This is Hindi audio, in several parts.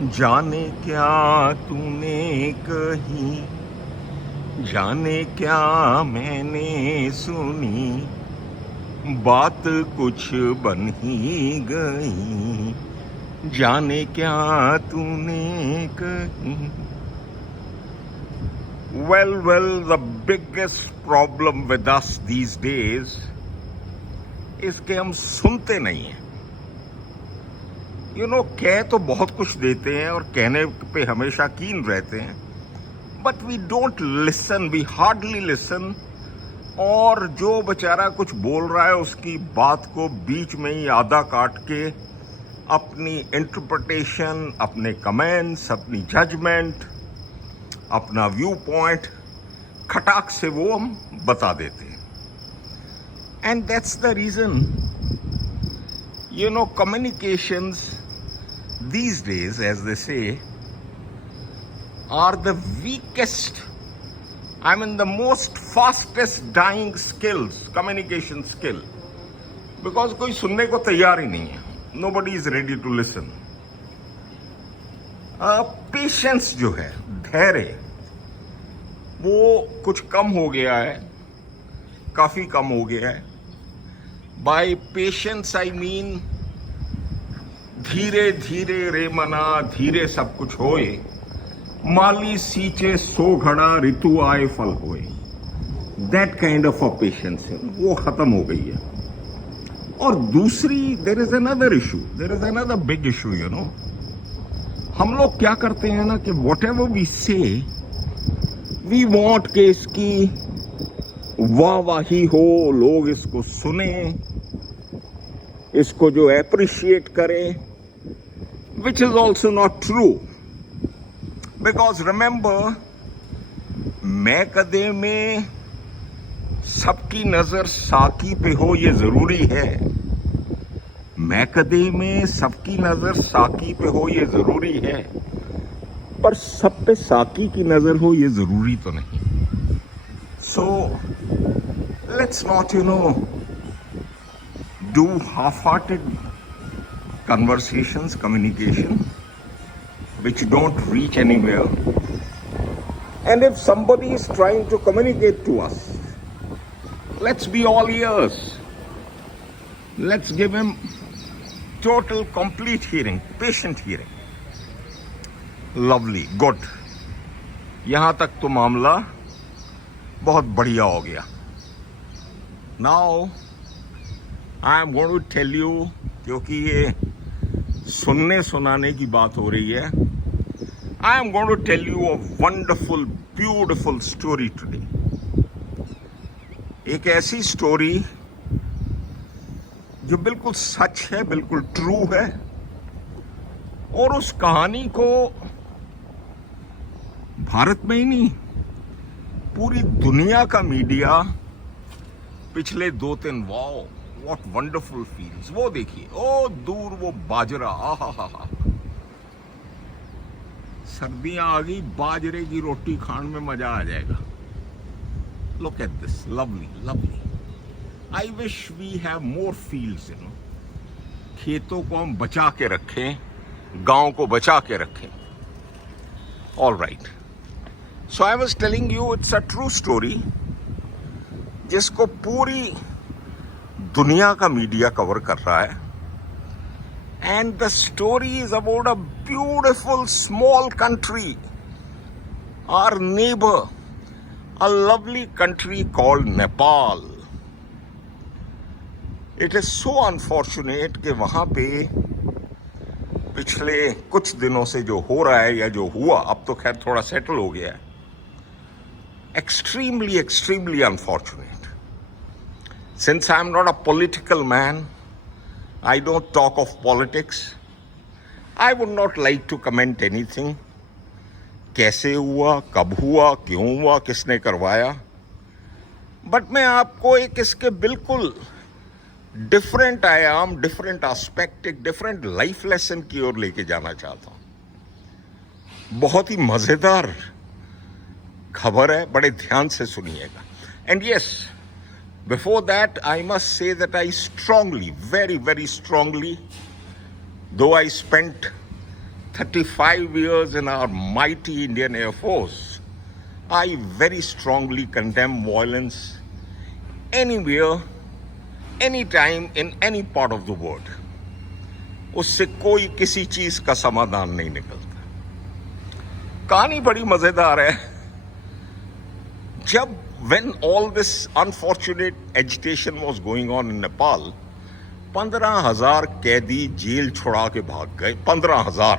जाने क्या तूने कही, जाने क्या मैंने सुनी, बात कुछ बन ही गई, जाने क्या तूने कही। Well, the biggest problem with us these days is कि हम सुनते नहीं हैं। कह तो बहुत कुछ देते हैं और कहने पे हमेशा कीन रहते हैं, but we don't listen, we hardly listen. और जो बेचारा कुछ बोल रहा है उसकी बात को बीच में ही आधा काट के अपनी इंटरप्रिटेशन, अपने कमेंट्स, अपनी जजमेंट, अपना व्यू पॉइंट खटाक से वो हम बता देते हैं। And that's the reason communications these days, as they say, are the weakest, the most fastest dying skills, communication skill, because कोई सुनने को तैयार ही नहीं है। Nobody is ready to listen. Patience जो है, धैर्य, वो कुछ कम हो गया है, काफी कम हो गया है। बाय पेशेंस आई मीन धीरे धीरे रे मना, धीरे सब कुछ होए, माली सींचे सो घड़ा, ऋतु आए फल होए। That kind of a patience है, वो खत्म हो गई है। और दूसरी, there is another issue, there is another big issue. हम लोग क्या करते हैं ना कि whatever we say, we want के इसकी वाहवाही हो, लोग इसको सुने, इसको जो एप्रिशिएट करें, which is also not true, because remember, मैं कदे में सबकी नजर साकी पे हो ये जरूरी है। मैं कदे में सबकी नजर साकी पे हो ये जरूरी है, पर सब पे साकी की नजर हो ये जरूरी तो नहीं। So let's not do half-hearted conversations, communication, which don't reach anywhere. And if somebody is trying to communicate to us, let's be all ears. Let's give him total, complete hearing, patient hearing. Lovely, good. यहां तक तो मामला बहुत बढ़िया हो गया। Now I am going to tell you, क्योंकि ये सुनने सुनाने की बात हो रही है, I am going to tell you a wonderful, beautiful story today. एक ऐसी स्टोरी जो बिल्कुल सच है, बिल्कुल ट्रू है, और उस कहानी को भारत में ही नहीं, पूरी दुनिया का मीडिया पिछले 2-3, वाओ व्हाट वंडरफुल फील्स, वो देखिए, ओ दूर वो बाजरा, आहा, सर्दियां आ गई, बाजरे की रोटी खाने में मजा आ जाएगा। Look at this, lovely lovely. I wish we have more fields. खेतों को हम बचा के रखें, गांव को बचा के रखें। All right, so I was telling you, it's a true story जिसको पूरी दुनिया का मीडिया कवर कर रहा है। And the story is about a beautiful small country, our neighbour, a lovely country called Nepal. It is so unfortunate कि वहां पे पिछले कुछ दिनों से जो हो रहा है या जो हुआ, अब तो खैर थोड़ा सेटल हो गया है, extremely unfortunate. Since I am not a political man, I don't talk of politics. I would not like to comment anything. कैसे हुआ, कब हुआ, क्यों हुआ, किसने करवाया, बट मैं आपको एक इसके बिल्कुल डिफरेंट आयाम, डिफरेंट एस्पेक्ट, एक डिफरेंट लाइफ लेसन की ओर लेके जाना चाहता हूं। बहुत ही मजेदार खबर है, बड़े ध्यान से सुनिएगा। And yes, before that I must say that I strongly, very strongly, though I spent 35 years in our mighty Indian Air Force, I very strongly condemn violence anywhere, anytime, in any part of the world. उससे कोई किसी चीज का समाधान नहीं निकलता. कहानी बड़ी मजेदार है. जब when all this unfortunate agitation was going on in Nepal, 15,000 कैदी जेल छुड़ा के भाग गए. 15,000.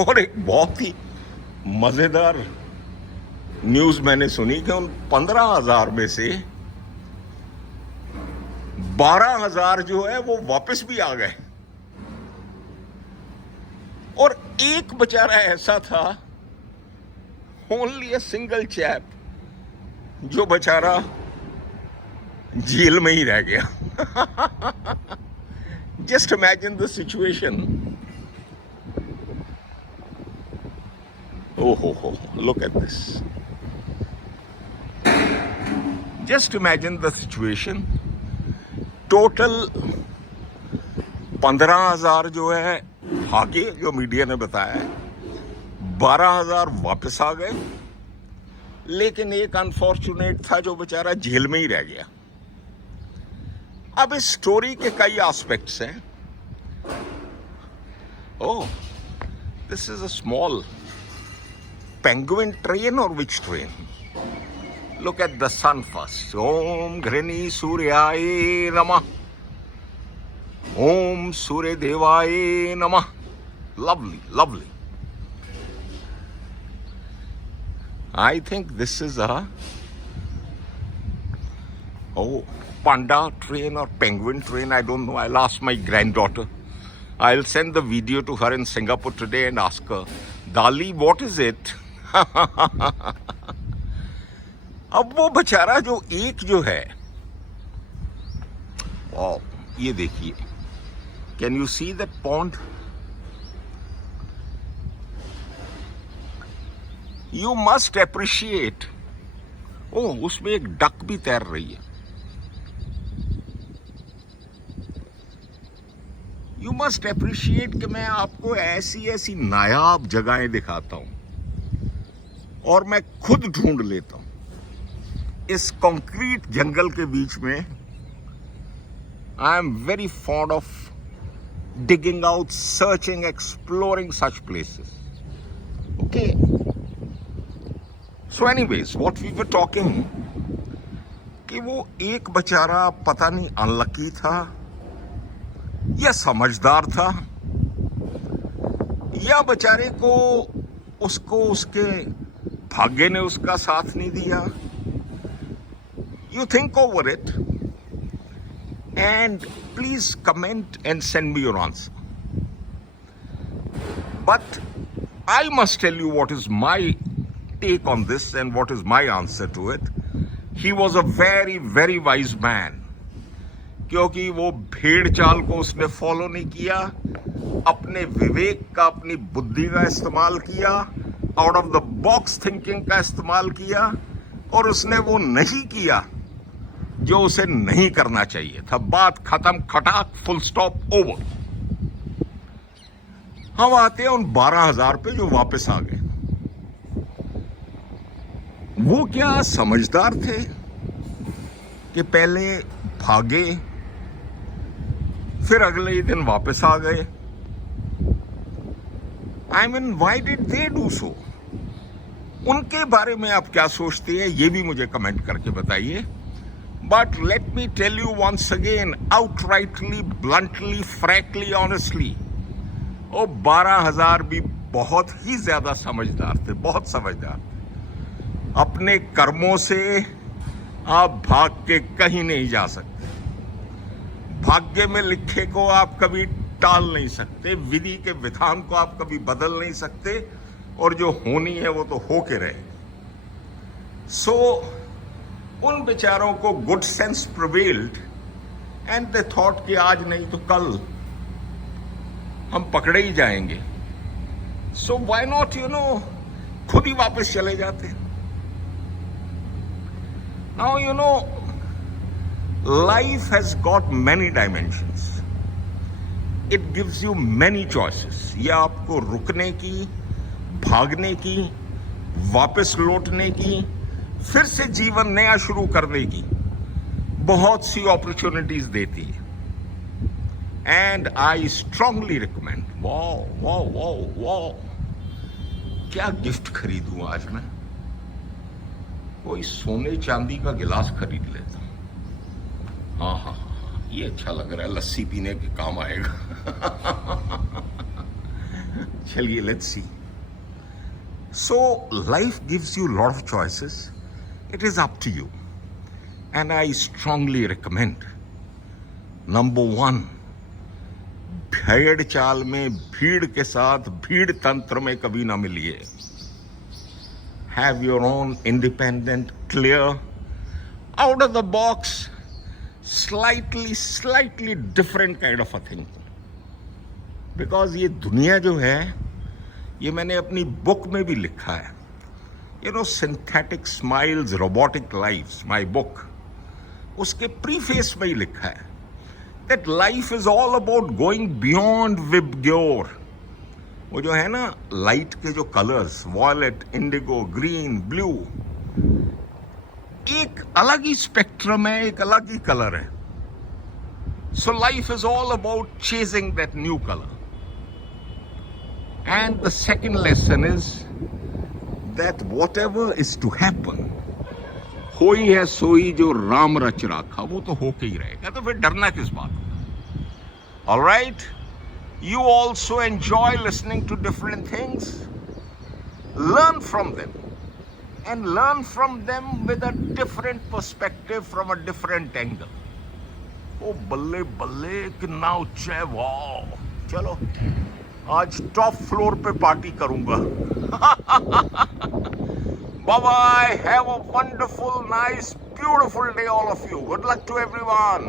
और एक बहुत ही मजेदार न्यूज मैंने सुनी कि उन 15,000 में से 12,000 जो है वो वापस भी आ गए. और एक बेचारा ऐसा था, ओनली अ सिंगल चैप, जो बेचारा जेल में ही रह गया. Just imagine the situation. Oh, look at this. Just imagine the situation. Total 15,000 जो है भागे, जो मीडिया ने बताया है. 12,000 वापस आ गए. लेकिन एक अनफॉर्चुनेट था जो बेचारा जेल में ही रह गया. अब इस स्टोरी के कई एस्पेक्ट्स हैं. Oh, this is a small penguin train, or which train? Look at the sun first. Om Ghrani Suryaye Namah. Om Surya Devaye Namah. Lovely, lovely. I think this is a panda train or penguin train. I don't know. I'll ask my granddaughter. I'll send the video to her in Singapore today and ask her, Dali, what is it? अब वो बेचारा जो एक जो है, ये देखिए, can you see that pond? You must appreciate. उसमें एक डक भी तैर रही है. यू मस्ट एप्रिशिएट कि मैं आपको ऐसी ऐसी नायाब जगहें दिखाता हूं और मैं खुद ढूंढ लेता हूं इस कंक्रीट जंगल के बीच में. I am very fond of digging out, searching, exploring such places. Okay, so anyways, what we were talking, कि वो एक बेचारा पता नहीं अनलकी था या समझदार था, या बेचारे को उसको उसके भाग्य ने उसका साथ नहीं दिया. You think over it and please comment and send me your answer. But I must tell you what is my take on this and what is my answer to it. He was a very very wise man, क्योंकि वो भेड़ चाल को उसने फॉलो नहीं किया, अपने विवेक का, अपनी बुद्धि का इस्तेमाल किया, out of the box thinking का इस्तेमाल किया, और उसने वो नहीं किया जो उसे नहीं करना चाहिए था. बात खत्म, खटाक, फुल स्टॉप, ओवर. हम आते हैं उन 12,000 पे जो वापस आ गए. वो क्या समझदार थे कि पहले भागे फिर अगले ही दिन वापस आ गए? I mean, why did they do so? उनके बारे में आप क्या सोचते हैं, ये भी मुझे कमेंट करके बताइए. But let me tell you once again, outrightly, bluntly, frankly, honestly, वो 12,000 भी बहुत ही ज्यादा समझदार थे, बहुत समझदार थे. अपने कर्मों से आप भाग के कहीं नहीं जा सकते. भाग्य में लिखे को आप कभी टाल नहीं सकते, विधि के विधान को आप कभी बदल नहीं सकते, और जो होनी है वो तो होके रहे. सो उन बेचारों को good sense prevailed and they thought कि आज नहीं तो कल हम पकड़े ही जाएंगे. सो व्हाई नॉट, खुद ही वापस चले जाते. Now life has got many dimensions. It gives you many choices. ये आपको रुकने की, भागने की, वापस लौटने की, फिर से जीवन नया शुरू करने की बहुत सी अपॉर्चुनिटीज देती है। And I strongly recommend. Wow wow wow wow, क्या गिफ्ट खरीदूं आज मैं? कोई सोने चांदी का गिलास खरीद लेता हूं। हाँ हाँ हाँ, ये अच्छा लग रहा है, लस्सी पीने के काम आएगा। चलिए, let's see. So life gives you lot of choices, it is up to you, and I strongly recommend. Number 1, भेड़ चाल में भीड़ के साथ भीड़ तंत्र में कभी ना मिलिए। Have your own independent, clear, out of the box, slightly different kind of a thing. Because ये दुनिया जो है, ये मैंने अपनी बुक में भी लिखा है, you know, synthetic smiles, robotic lifes, my book, उसके प्रीफेस में ही लिखा है that life is all about going beyond VIBGYOR. वो जो है ना, लाइट के जो colours, violet, indigo, green, blue, एक अलग ही स्पेक्ट्रम है, एक अलग ही कलर है। So life is all about chasing that new colour. And the second lesson is that whatever is to happen, होई है सोई जो राम रच राखा, वो तो होके ही रहेगा, तो फिर डरना किस बात का? All right, you also enjoy listening to different things, learn from them, and learn from them with a different perspective, from a different angle. ओ बल्ले बल्ले, कितना उच्चा है, वाह। चलो, आज टॉप फ्लोर पे पार्टी करूंगा। Bye bye. Have a wonderful, nice, beautiful day, all of you. Good luck to everyone.